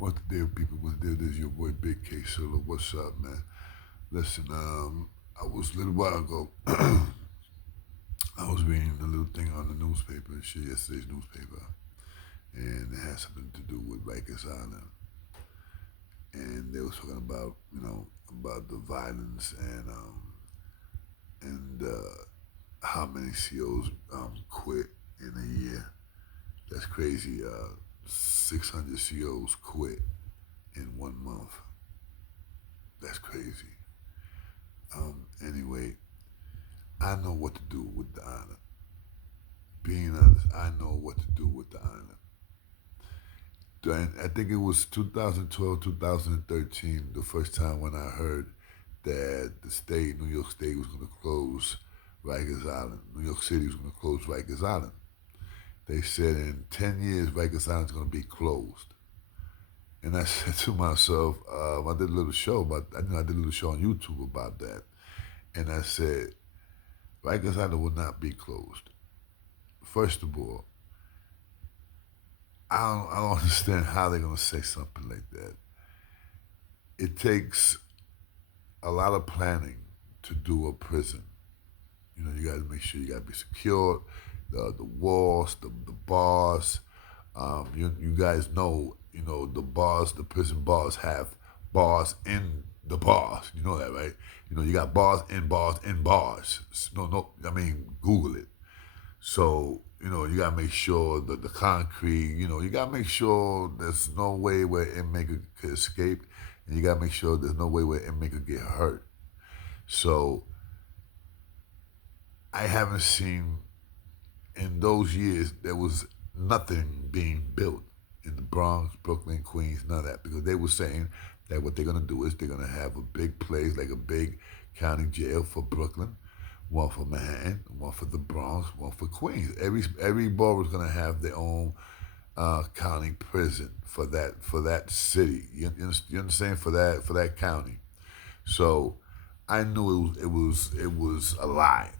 What the deal, people? What's the deal? This is your boy Big K Solo. What's up, man? Listen, I was a little while ago. I was reading a little thing on the newspaper, shit, yesterday's newspaper, and it had something to do with Rikers Island, and they was talking about, about the violence and how many COs quit in a year. That's crazy. 600 COs quit in 1 month. That's crazy. Anyway, I know what to do with the island. Being honest, I know what to do with the island. I think it was 2012, 2013, the first time when I heard that the state, New York State, was going to close Rikers Island. New York City was going to close Rikers Island. They said in 10 years, Rikers Island is going to be closed. And I said to myself, I did a little show I did a little show on YouTube about that. And I said, Rikers Island will not be closed. First of all, I don't understand how they're gonna say something like that. It takes a lot of planning to do a prison. You got to make sure you got to be secured, the walls, the bars. You guys know, the bars, the prison bars have bars in the bars. You know that, right? You got bars in bars in bars. No, I mean, Google it. So, you gotta make sure that the concrete, you gotta make sure there's no way where inmate could escape, and you gotta make sure there's no way where inmate could get hurt. So, I haven't seen in those years there was nothing being built in the Bronx, Brooklyn, Queens, none of that, because they were saying that what they're gonna do is they're gonna have a big place, like a big county jail for Brooklyn, one for Manhattan, one for the Bronx, one for Queens. Every borough is gonna have their own county prison for that city. You understand, for that county. So I knew it was a lie.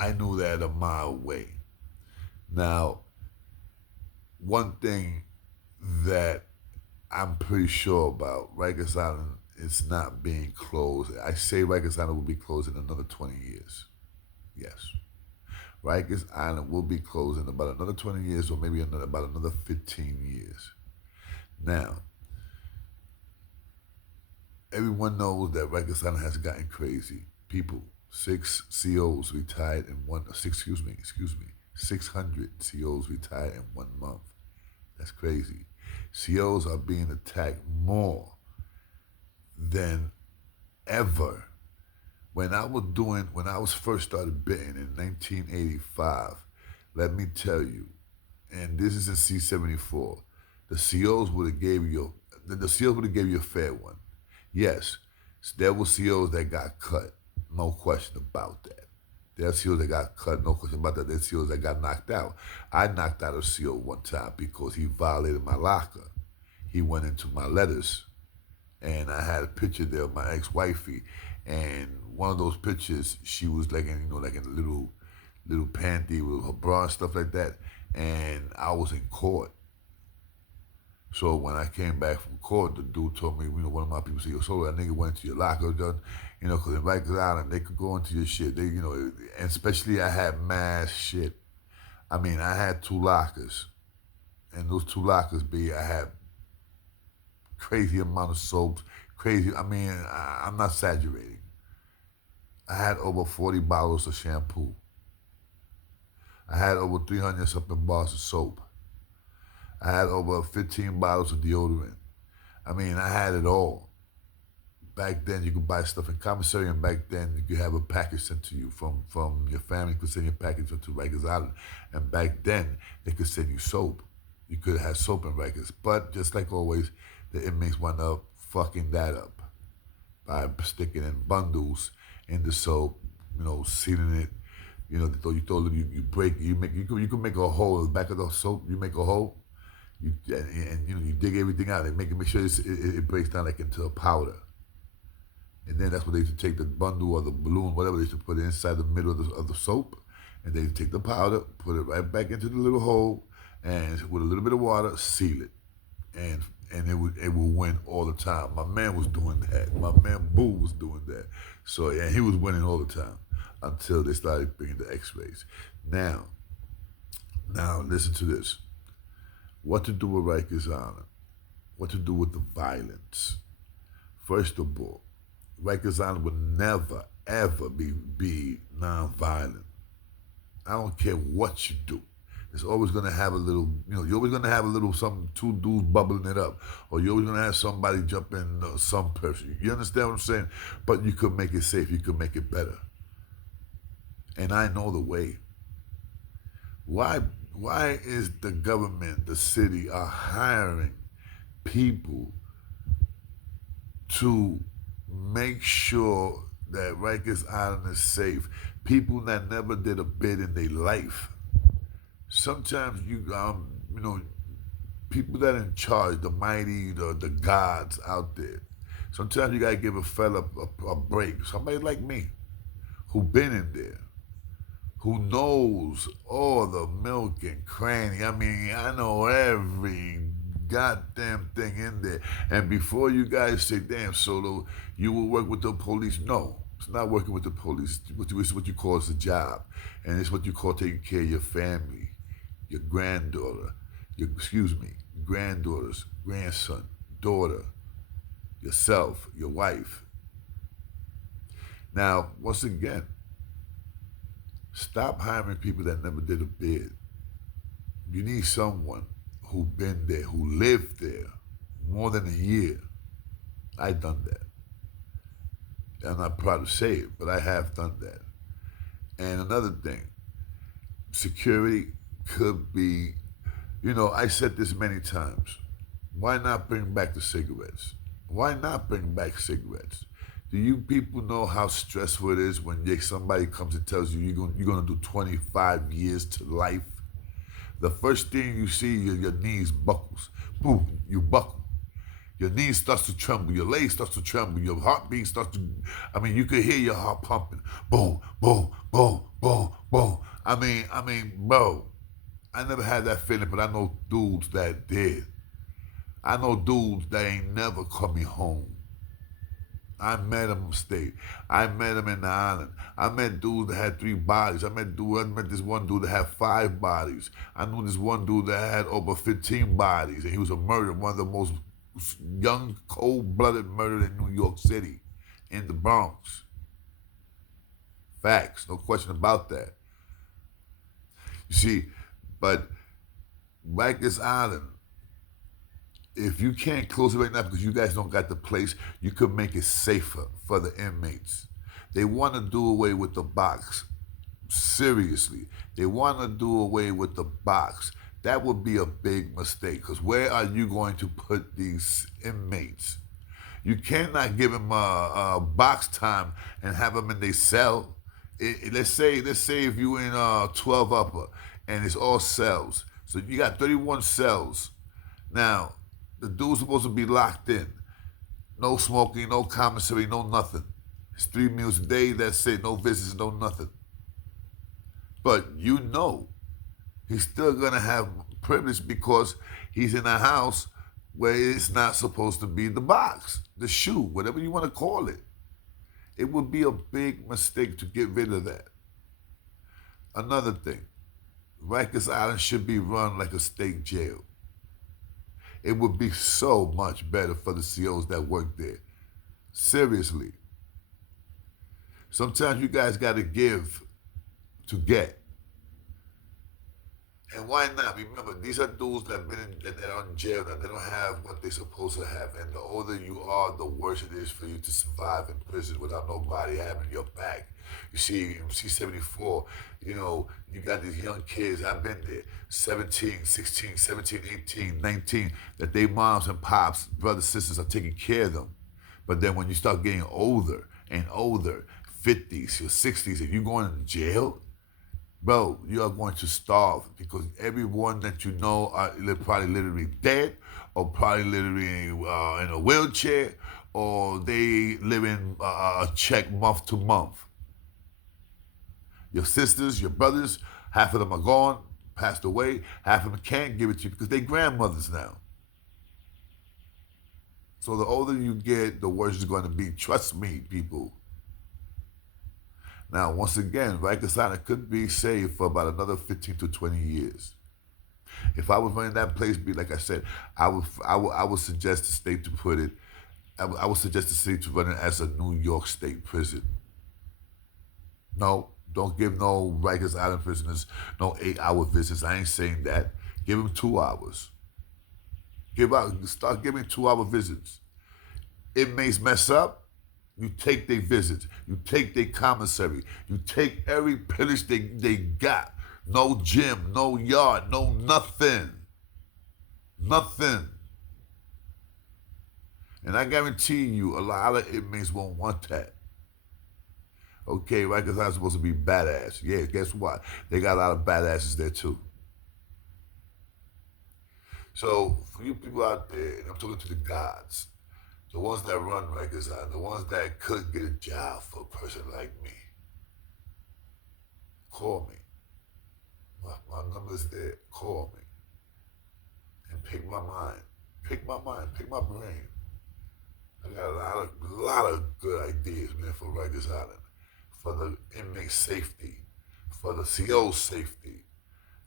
I knew that a mile away. Now, one thing that I'm pretty sure about, Rikers Island is not being closed. I say Rikers Island will be closed in another 20 years. Yes. Rikers Island will be closed in about another 20 years, or maybe about another 15 years. Now, everyone knows that Rikers Island has gotten crazy. People, 6 COs retired in one, excuse me, 600 COs retired in 1 month. That's crazy. COs are being attacked more than ever. When I was first started betting in 1985, let me tell you, and this is in C-74, the COs would have gave you the COs would have gave you a fair one. Yes, there were COs that got cut, no question about that. There are COs that got cut, no question about that. There are COs that got knocked out. I knocked out a CO one time because he violated my locker. He went into my letters, and I had a picture there of my ex-wifey, and one of those pictures, she was like in a little panty with her bra and stuff like that, and I was in court. So when I came back from court, the dude told me, one of my people said, "Yo, so that nigga went to your locker, because in Rikers Island they could go into your shit. And especially I had mass shit. I mean, I had 2 lockers, and those 2 lockers, I had crazy amount of soaps, crazy. I mean, I'm not exaggerating. I had over 40 bottles of shampoo. I had over 300 something bars of soap. I had over 15 bottles of deodorant. I mean, I had it all. Back then, you could buy stuff in commissary, and back then, you could have a package sent to you from your family. Could send your package to Rikers Island, and back then, they could send you soap. You could have soap in Rikers, but just like always, the inmates wound up fucking that up by sticking in bundles in the soap, sealing it. You break, you can make a hole in the back of the soap. You make a hole, you dig everything out. They make sure it breaks down like into a powder. And then that's what they used to take the bundle or the balloon, whatever they used to put inside the middle of the soap, and they take the powder, put it right back into the little hole, and with a little bit of water, seal it. And and it would win all the time. My man was doing that. My man Boo was doing that. So and he was winning all the time until they started bringing the X-rays. Now, now listen to this. What to do with Rikers Island? What to do with the violence? First of all, Rikers Island would never ever be non-violent. I don't care what you do. It's always gonna have a little, you're always gonna have a little something, two dudes bubbling it up, or you're always gonna have somebody jump in, some person. You understand what I'm saying? But you could make it safe. You could make it better. And I know the way. Why? Why is the government, the city, are hiring people to make sure that Rikers Island is safe? People that never did a bid in their life. Sometimes people that are in charge, the mighty, the gods out there. Sometimes you gotta give a fella a break. Somebody like me, who been in there, who knows all the milk and cranny. I mean, I know every goddamn thing in there. And before you guys say, damn, Solo, you will work with the police. No, it's not working with the police. It's what you call a job. And it's what you call taking care of your family, your granddaughter, granddaughters, grandson, daughter, yourself, your wife. Now, once again, stop hiring people that never did a bid. You need someone who been there, who lived there more than a year. I done that. I'm not proud to say it, but I have done that. And another thing, security could be, I said this many times. Why not bring back the cigarettes? Why not bring back cigarettes? Do you people know how stressful it is when somebody comes and tells you you're gonna do 25 years to life? The first thing you see, your knees buckles. Boom, you buckle. Your knees starts to tremble. Your leg starts to tremble. Your heartbeat starts to, you could hear your heart pumping. Boom, boom, boom, boom, boom. Bro, I never had that feeling, but I know dudes that did. I know dudes that ain't never coming home. I met them upstate. I met them in the island. I met dudes that had 3 bodies. I met this one dude that had 5 bodies. I knew this one dude that had over 15 bodies, and he was a murderer, one of the most young, cold-blooded murder in New York City, in the Bronx. Facts, no question about that. You see, but Rikers Island, if you can't close it right now because you guys don't got the place, you could make it safer for the inmates. They want to do away with the box. Seriously. They want to do away with the box. That would be a big mistake, because where are you going to put these inmates? You cannot give them a box time and have them in their cell. Let's say if you in 12 upper and it's all cells. So you got 31 cells. Now, the dude's supposed to be locked in. No smoking, no commissary, no nothing. It's 3 meals a day, that's it. No visits, no nothing. But he's still going to have privilege because he's in a house where it's not supposed to be the box, the shoe, whatever you want to call it. It would be a big mistake to get rid of that. Another thing, Rikers Island should be run like a state jail. It would be so much better for the COs that work there. Seriously. Sometimes you guys got to give to get. And why not? Remember, these are dudes that are in jail, that they don't have what they're supposed to have. And the older you are, the worse it is for you to survive in prison without nobody having your back. You see, in C-74, you got these young kids, I've been there, 17, 16, 17, 18, 19, that they moms and pops, brothers, sisters are taking care of them. But then when you start getting older and older, 50s, your 60s, and you going to jail, bro, you are going to starve, because everyone that you know are probably literally dead, or probably literally in a wheelchair, or they live in a check month to month. Your sisters, your brothers, half of them are gone, passed away. Half of them can't give it to you because they're grandmothers now. So the older you get, the worse it's going to be. Trust me, people. Now, once again, Rikers Island could be saved for about another 15 to 20 years. If I was running that place, be like I said, I would suggest the state to put it. I would suggest the state to run it as a New York State prison. No, don't give no Rikers Island prisoners no 8-hour visits. I ain't saying that. Give them 2 hours. Start giving 2-hour visits. Inmates mess up, you take their visits. You take their commissary. You take every pillage they got. No gym, no yard, no nothing. Nothing. And I guarantee you, a lot of inmates won't want that. Okay, Rikers Island supposed to be badass. Yeah, guess what? They got a lot of badasses there too. So for you people out there, and I'm talking to the gods, the ones that run Rikers Island, the ones that could get a job for a person like me, call me. My number's there. Call me and pick my mind. Pick my mind. Pick my brain. I got a lot of good ideas, man, for Rikers Island, for the inmate safety, for the CO's safety.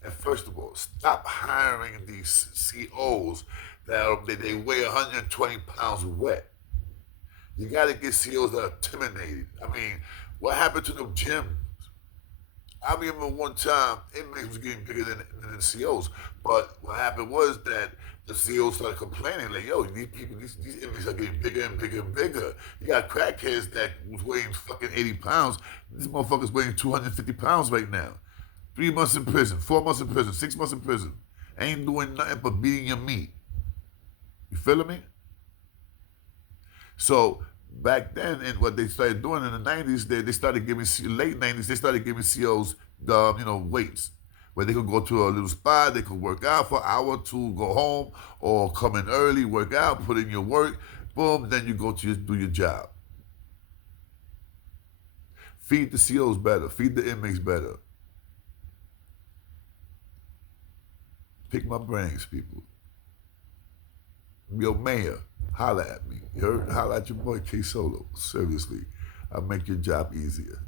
And first of all, stop hiring these COs they weigh 120 pounds wet. You got to get COs that are intimidated. I mean, what happened to the gyms? I remember one time inmates was getting bigger than the COs, but what happened was that the COs started complaining like, "Yo, these inmates are getting bigger and bigger and bigger. You got crackheads that was weighing fucking 80 pounds. These motherfuckers weighing 250 pounds right now. 3 months in prison, 4 months in prison, 6 months in prison. Ain't doing nothing but beating your meat. You feeling me? So back then, and what they started doing in the 90s, they started giving, late 90s, they started giving COs weights where they could go to a little spot, they could work out for an hour or two, go home, or come in early, work out, put in your work, boom, then you go to do your job. Feed the COs better, feed the inmates better. Pick my brains, people. Yo, Mayor, holla at me. You heard? Holla at your boy K Solo. Seriously, I'll make your job easier.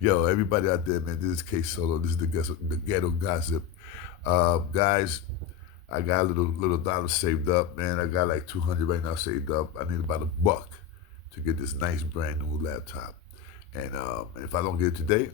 Yo, everybody out there, man, this is K Solo. This is the Ghetto Gossip. Guys, I got a little dollar saved up, man. I got like 200 right now saved up. I need about $1 to get this nice brand new laptop. And if I don't get it today,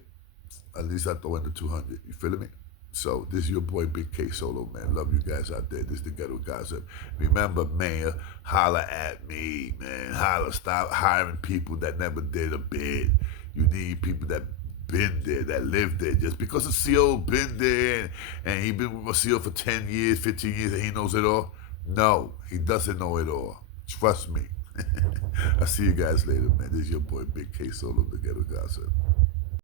at least I throw in the 200. You feeling me? So this is your boy Big K Solo, man. Love you guys out there. This is the Ghetto Gossip. Remember, Mayor, holla at me, man. Holla, stop hiring people that never did a bid. You need people that been there, that lived there. Just because a CO been there and he been with a CO for 10 years, 15 years, and he knows it all? No, he doesn't know it all. Trust me. I'll see you guys later, man. This is your boy Big K Solo, the Ghetto Gossip.